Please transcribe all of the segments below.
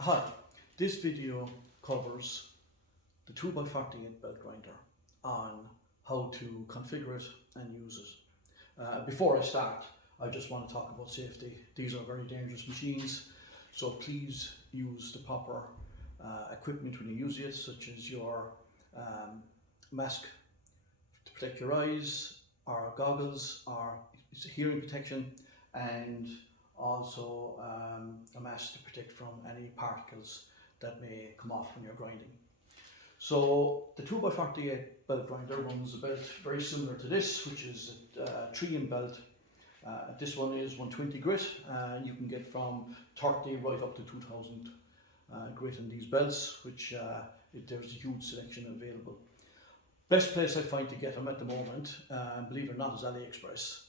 Hi, this video covers the 2x48 belt grinder on how to configure it and use it. Before I start, I just want to talk about safety. These are very dangerous machines, so please use the proper equipment when you use it, such as your mask to protect your eyes, or goggles, or hearing protection, and also a mask to protect from any particles that may come off when you're grinding. So the 2x48 belt grinder runs a belt very similar to this, which is a 3-in belt. This one is 120 grit, and you can get from 30 right up to 2000 grit in these belts, which there's a huge selection available. Best place I find to get them at the moment, believe it or not, is AliExpress.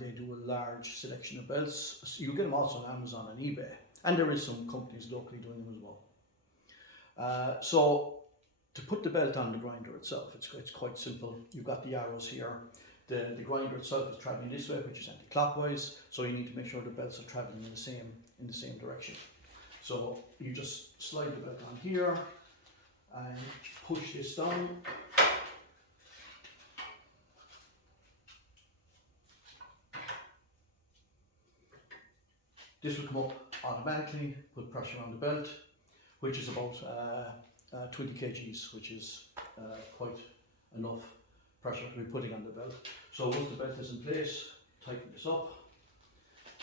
They do a large selection of belts. So you get them also on Amazon and eBay, and there is some companies locally doing them as well. So to put the belt on the grinder itself, it's quite simple. You've got the arrows here. The grinder itself is traveling this way, which is anti-clockwise, so you need to make sure the belts are traveling in the same direction. So you just slide the belt on here and push this down. This will come up automatically, put pressure on the belt, which is about 20 kgs, which is quite enough pressure to be putting on the belt. So once the belt is in place, tighten this up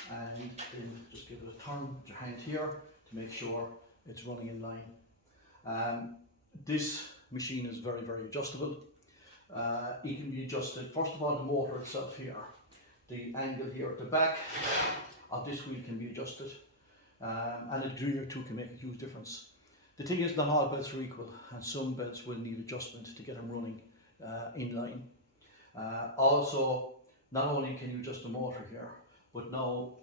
and then just give it a turn with your hand here to make sure it's running in line. This machine is very, very adjustable. It can be adjusted, first of all, the motor itself here. The angle here at the back of this wheel can be adjusted, and a degree or two can make a huge difference. The thing is, not all belts are equal, and some belts will need adjustment to get them running in line. Also, not only can you adjust the motor here, but now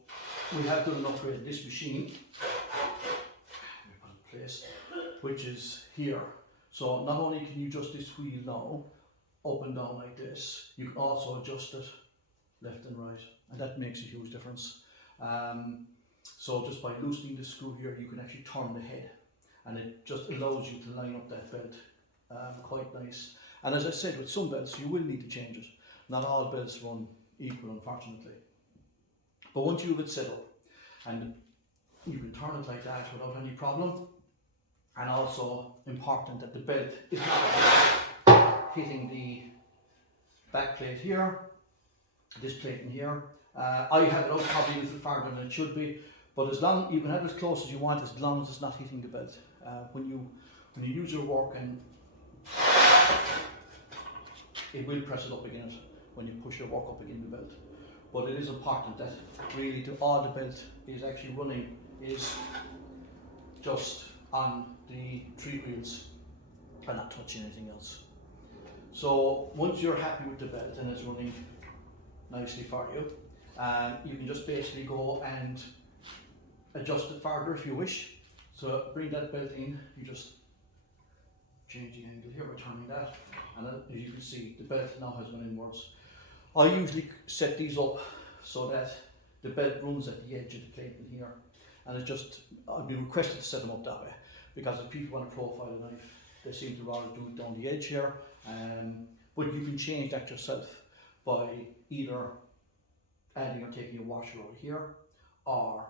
we have done an upgrade of this machine, in place, which is here. So not only can you adjust this wheel now, up and down like this, you can also adjust it left and right, and that makes a huge difference. So just by loosening the screw here, you can actually turn the head, and it just allows you to line up that belt quite nice. And as I said, with some belts you will need to change it. Not all belts run equal, unfortunately. But once you have it set up, and you can turn it like that without any problem, and also important that the belt is not hitting the back plate here, this plate in here. I have it out probably a little farther than it should be, but as long, you can have it as close as you want, as long as it's not hitting the belt. When you use your work, and it will press it up against it when you push your work up against the belt. But it is important that really all the belt is actually running is just on the 3 wheels and not touching anything else. So once you're happy with the belt and it's running nicely for you, you can just basically go and adjust it further if you wish. So bring that belt in, you just change the angle here by turning that, and as you can see, the belt now has gone inwards. I usually set these up so that the belt runs at the edge of the plate in here, and I've been requested to set them up that way, because if people want to profile a knife, they seem to rather do it down the edge here. But you can change that yourself by either adding or taking a washer over here, or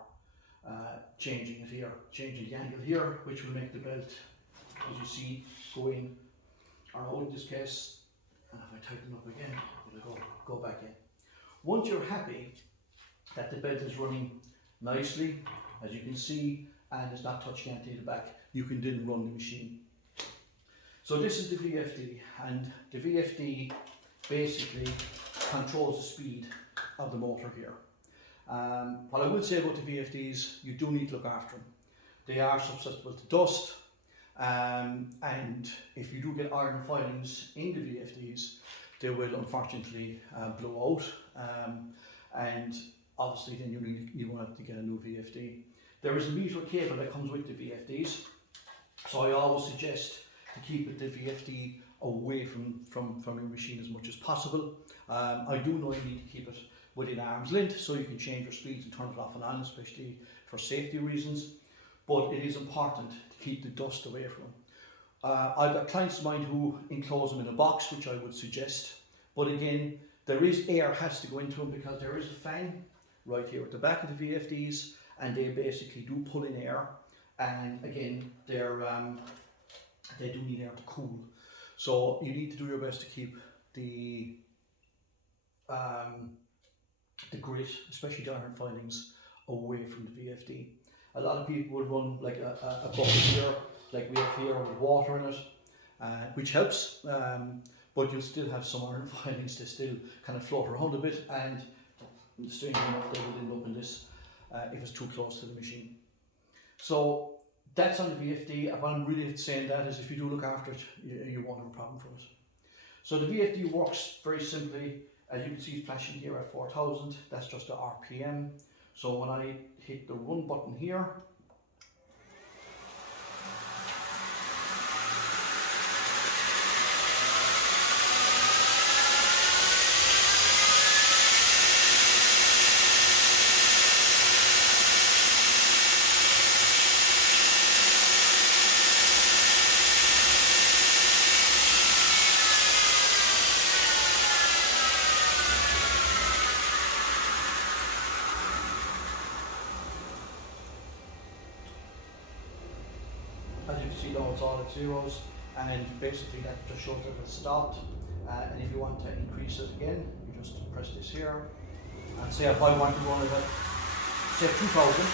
changing it here, changing the angle here, which will make the belt, as you see, go in or out in this case. And if I tighten up again, it'll go back in. Once you're happy that the belt is running nicely, as you can see, and it's not touching anything at the back, you can then run the machine. So this is the VFD, and the VFD basically controls the speed of the motor here. What I will say about the VFDs, you do need to look after them. They are susceptible to dust, and if you do get iron filings in the VFDs, they will unfortunately blow out, and obviously then you will have to get a new VFD. There is a meter cable that comes with the VFDs, so I always suggest to keep the VFD away from your machine as much as possible. I do know you need to keep it within arm's length, so you can change your speeds and turn it off and on, especially for safety reasons. but it is important to keep the dust away from them. I've got clients of mine who enclose them in a box, which I would suggest, but again, there is air has to go into them because there is a fan right here at the back of the VFDs, and they basically do pull in air, and again, they do need air to cool. So you need to do your best to keep the grit, especially the iron filings, away from the VFD. A lot of people would run like a bucket here, like we have here, with water in it, which helps, but you'll still have some iron filings that still kind of float around a bit, and strangely enough, they will end up in this if it's too close to the machine. So that's on the VFD. What I'm really saying that is if you do look after it, you won't have a problem from it. So the VFD works very simply. As you can see, it's flashing here at 4,000. That's just the RPM. So when I hit the run button here, as you can see now, it's all at zeros, and basically that just shows that it's stopped. And if you want to increase it again, you just press this here, and say if I want to run it at, say, 2,000.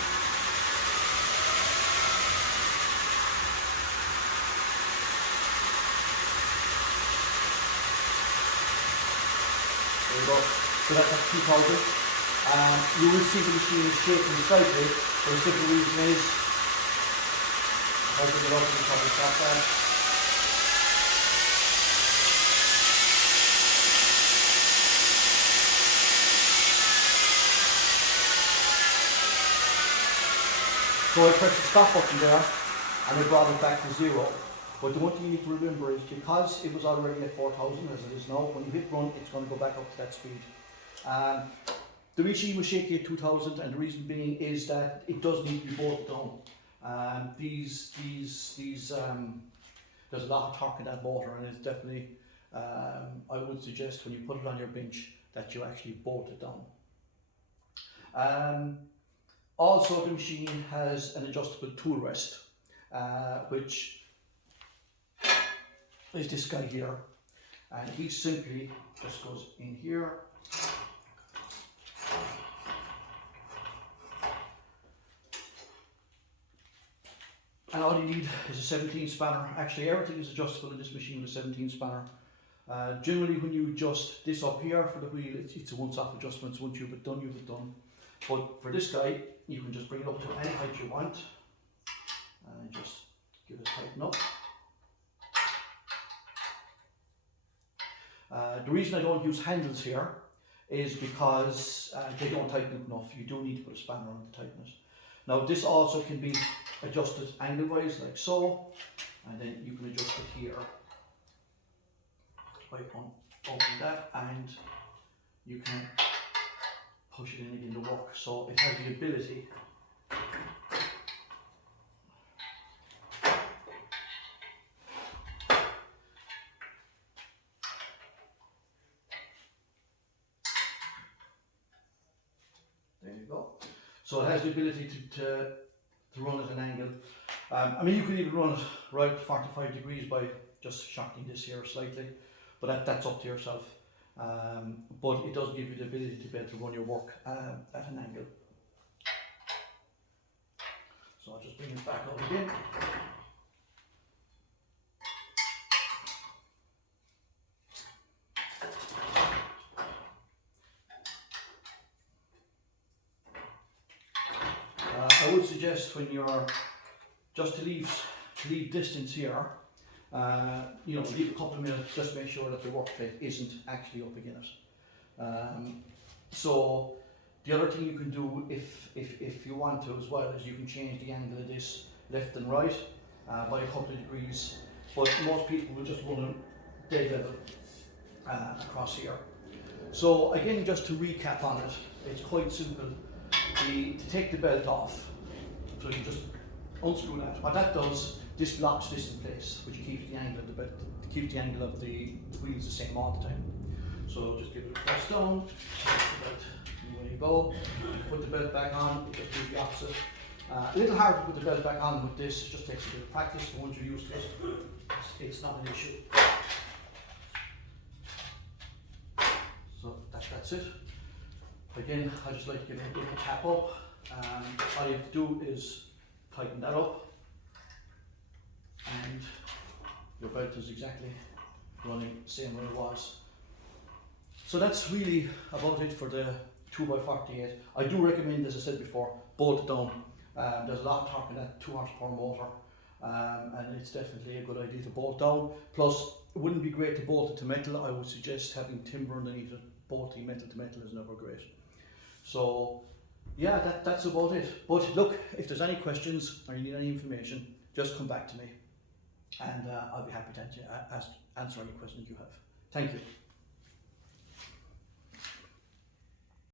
There we go. So that's at 2,000. You will see the machine shaking slightly, but the simple reason is, open it up and you probably stop that. So I pressed the stop button there and I brought it back to zero. But the one thing you need to remember is because it was already at 4,000 as it is now, when you hit run, it's going to go back up to that speed. The machine was shaky at 2,000, and the reason being is that it does need to be bolted down. There's a lot of torque in that motor, and it's definitely, I would suggest when you put it on your bench that you actually bolt it down. Also, the machine has an adjustable tool rest, which is this guy here, and he simply just goes in here. And all you need is a 17 spanner. Actually, everything is adjustable in this machine with a 17 spanner. Generally, when you adjust this up here for the wheel, it's a once-off adjustment. So once you've it done, you've it done. But for this guy, you can just bring it up to any height you want, and just give it a tighten up. The reason I don't use handles here is because they don't tighten up enough. You do need to put a spanner on to tighten it. Now this also can be adjusted angle-wise, like so, and then you can adjust it here by open that, and you can push it in again to work. So it has the ability there you go. So it has the ability to run at an angle. I mean, you could even run it right 45 degrees by just shocking this here slightly, but that's up to yourself. But it does give you the ability to be able to run your work at an angle. So I'll just bring it back out again. I would suggest when you're just to leave distance here, you know, leave a couple of minutes, just make sure that the work plate isn't actually up against it. So the other thing you can do if you want to as well is you can change the angle of this left and right by a couple of degrees, but most people will just run it dead level across here. So again, just to recap on it, it's quite simple. To take the belt off, so you just unscrew that. What that does, this locks this in place, which keeps the angle of the belt, keeps the angle of the wheels the same all the time. So just give it a press down, the belt, and away you go. Put the belt back on, it just do the opposite. A little hard to put the belt back on with this, it just takes a bit of practice, but once you're used to it, it's not an issue. So that's it. Again, I just like to give it a little tap up. All you have to do is tighten that up, and your belt is exactly running the same way it was. So that's really about it for the 2x48. I do recommend, as I said before, bolt it down. There's a lot of torque in that 2 horsepower motor, and it's definitely a good idea to bolt down. Plus, it wouldn't be great to bolt it to metal. I would suggest having timber underneath it. Bolting metal to metal is never great. So yeah, that's about it. But look, if there's any questions or you need any information, just come back to me, and I'll be happy to answer any questions you have. Thank you.